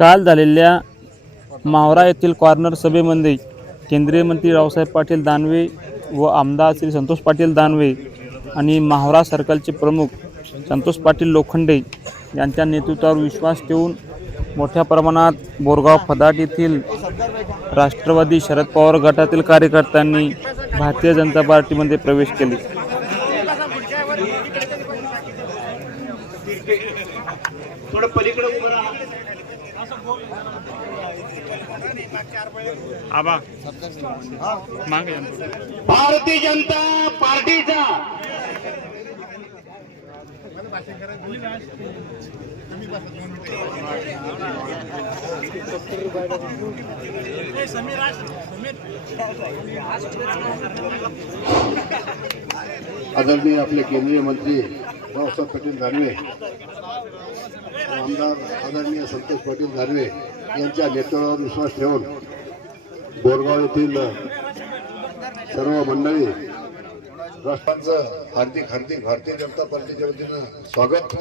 काल झालेल्या मावरा येथील कॉर्नर सभेमध्ये केंद्रीय मंत्री रावसाहेब पाटील दानवे व आमदार श्री संतोष पाटील दानवे आणि मावरा सर्कलचे प्रमुख संतोष पाटील लोखंडे यांच्या नेतृत्वावर विश्वास ठेवून मोठ्या प्रमाणात बोरगाव फदाट येथील राष्ट्रवादी शरद पवार गटातील कार्यकर्त्यांनी भारतीय जनता पार्टीमध्ये प्रवेश केले. थोडं पलीकडे आबा। मागे भारतीय जनता पार्टीचा आदरणीय आपले केंद्रीय मंत्री रावसाहेब पाटील दानवे आमदार आदरणीय संतोष पाटील दानवे यांच्या नेतृत्वावर विश्वास ठेवून बोरगाव येथील सर्व मंडळी राष्ट्रांचं हार्दिक हार्दिक भारतीय जनता पार्टीच्या वतीनं स्वागत.